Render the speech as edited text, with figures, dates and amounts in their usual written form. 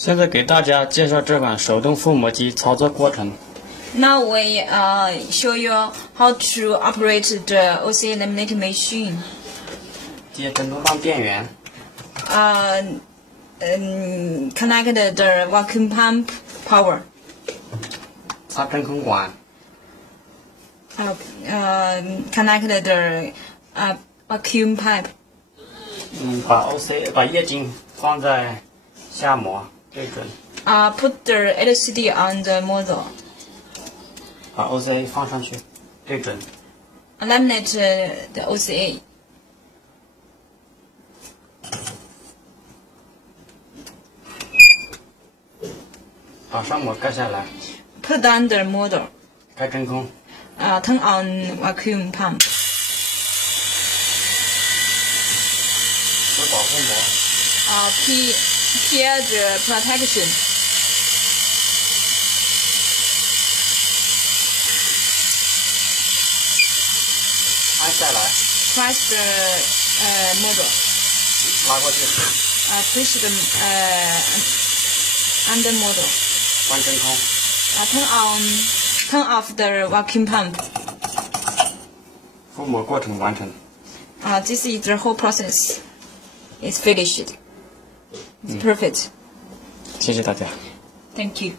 现在给大家介绍这款手动覆膜机操作过程。Now we show you how to operate the OCA laminating machine. 接振动棒电源。Connect the vacuum pump power. 插真空管。Connect the vacuum pipe. 把液晶放在下膜对准。Put the LCD on the model. 把 OCA 放上去对准。Laminate the OCA. 把上膜盖下来。Put on the model. 开真空。Turn on vacuum pump. 做保护膜。Pierce the protection. 按下来。Press the model. 拉过去。Push the under model. 关真空。Turn off the vacuum pump. 覆膜过程完成。This is the whole process. It's finished. It's perfect. 谢谢大家。 Thank you.